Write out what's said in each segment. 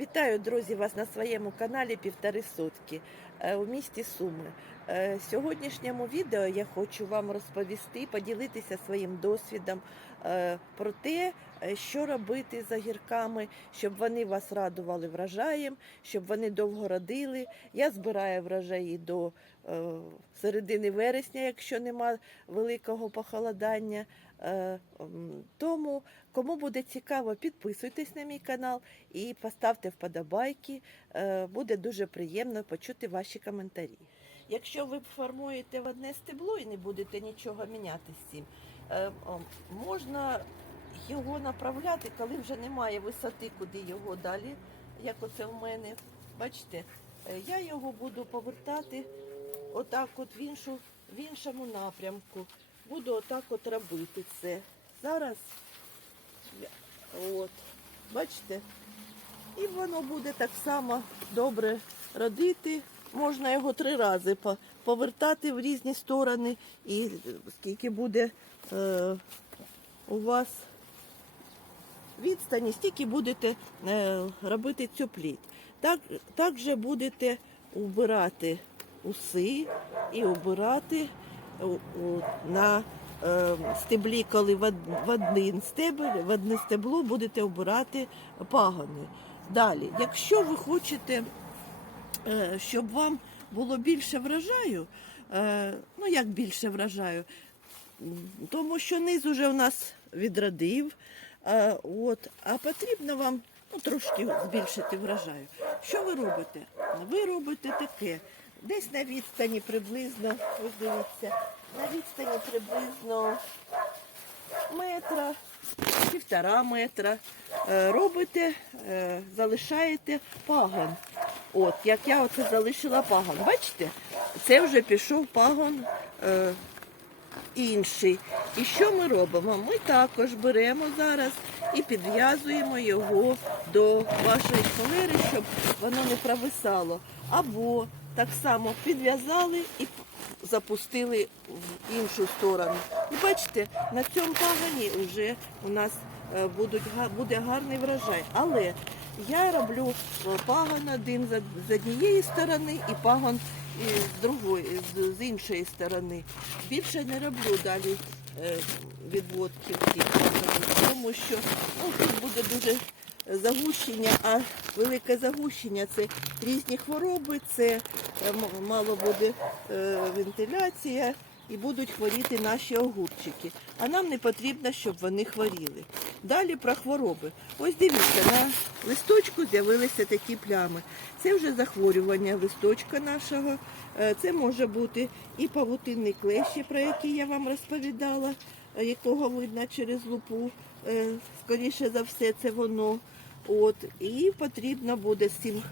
Вітаю, друзі, вас на своєму каналі Півтори сотки е, у місті Суми. Е, В сьогоднішньому відео я хочу вам розповісти, поділитися своїм досвідом е, про те, е, що робити з огірками, щоб вони вас радували врожаєм, щоб вони довго родили. Я збираю врожаї до е, середини вересня, якщо нема великого похолодання. Е, Тому, кому буде цікаво, підписуйтесь на мій канал і поставте вподобайки. Е, Буде дуже приємно почути ваші коментарі. Якщо ви формуєте в одне стебло і не будете нічого міняти з цим, е, можна його направляти, коли вже немає висоти, куди його далі, як оце в мене. Бачите, е, я його буду повертати отак от в, іншу, в іншому напрямку. Буду отак от робити це. Зараз от, бачите, і воно буде так само добре родити. Можна його три рази повертати в різні сторони, і е, скільки буде е, у вас відстані, стільки будете е, робити цю плід. Так, так будете убирати уси і убирати у- на е, стеблі, коли в од- в один стебель, в одне стебло будете обирати пагони. Далі, якщо ви хочете, е, щоб вам було більше врожаю, е, ну як більше врожаю, тому що низ уже у нас відродив, е, от, а потрібно вам ну, трошки збільшити врожаю. Що ви робите? Ви робите таке. Десь на відстані приблизно, ось дивіться, на відстані приблизно метра, півтора метра. Е, Робите, е, залишаєте пагон. От, як я оце залишила пагон. Бачите? Це вже пішов пагон е, інший. І що ми робимо? Ми також беремо зараз і підв'язуємо його до вашої шпалери, щоб воно не провисало. Або так само підв'язали і запустили в іншу сторону. І бачите, на цьому пагані вже у нас будуть, га- буде гарний врожай. Але я роблю е, пагон один з, однієї сторони і пагон з другої, з, іншої сторони. Більше не роблю далі е, відводків тому що ну, тут буде дуже загущення, а велике загущення це різні хвороби, це е, мало буде е, вентиляція і будуть хворіти наші огурчики. А нам не потрібно, щоб вони хворіли. Далі про хвороби. Ось дивіться, на листочку з'явилися такі плями. Це вже захворювання листочка нашого. Е, Це може бути і павутинні клещі, про які я вам розповідала, е, якого видно через лупу. Е, Скоріше за все, це воно. От, і потрібно буде з цим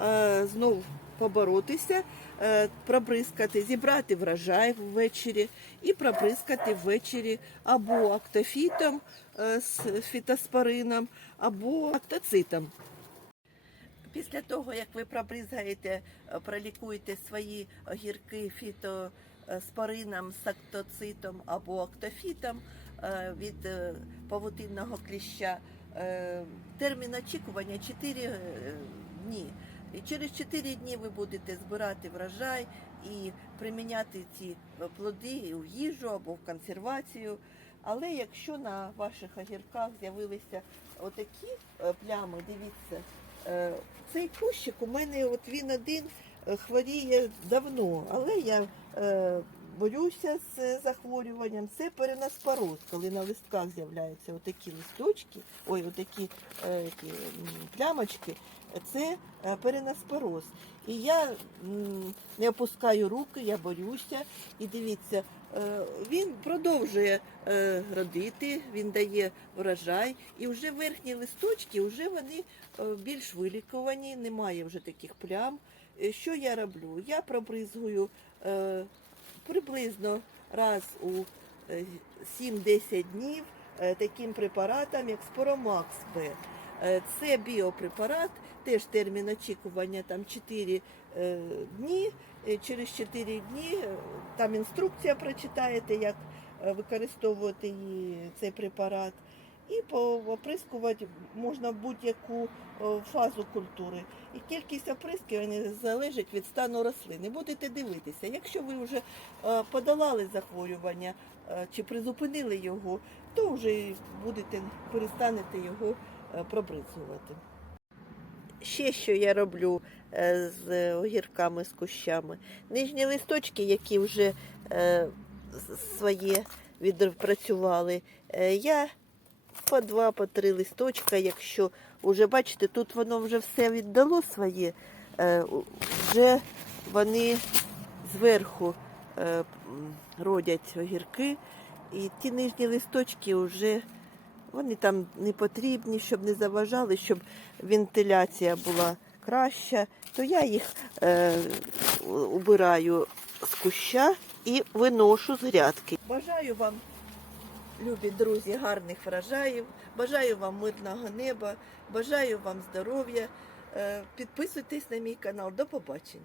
е, знов поборотися, е, пробризкати, зібрати врожай ввечері і пробризкати ввечері або актофітом е, з фітоспорином, або актоцитом. Після того, як ви пробризгаєте, е, пролікуєте свої огірки фітоспорином з актоцитом або актофітом від павутинного кліща, термін очікування 4 е, дні. І через 4 дні ви будете збирати врожай і приміняти ці е, плоди в їжу або в консервацію. Але якщо на ваших огірках з'явилися отакі е, плями, дивіться, е, цей кущик у мене от він один хворіє давно, але я борюся з захворюванням. Це перенаспороз, коли на листках з'являються отакі листочки, ой, отакі е, плямочки. Це е, перенаспороз. І я м, не опускаю руки, я борюся. І дивіться, е, він продовжує е, родити, він дає врожай. І вже верхні листочки, вже вони е, більш вилікувані, немає вже таких плям. Е, Що я роблю? Я пробризгую е, приблизно раз у е, 7-10 днів е, таким препаратом, як Споромакс Б. Е, Це біопрепарат, теж термін очікування там 4 е, дні. Е, Через 4 дні е, там інструкція прочитаєте, як е, використовувати цей препарат. І оприскувати можна будь-яку е, фазу культури. І кількість оприскування залежить від стану рослини. Будете дивитися, якщо ви вже е, подолали захворювання е, чи призупинили його, то вже будете перестанете його пробризувати. Ще що я роблю з огірками, з кущами. Нижні листочки, які вже своє відпрацювали, я по два, по три листочка, якщо вже бачите, тут воно вже все віддало своє, е, вже вони зверху е, родять огірки, і ті нижні листочки вже вони там не потрібні, щоб не заважали, щоб вентиляція була краща, то я їх е, убираю з куща і виношу з грядки. Бажаю вам, любі друзі, гарних врожаїв, бажаю вам мирного неба, бажаю вам здоров'я. Е, Підписуйтесь на мій канал. До побачення.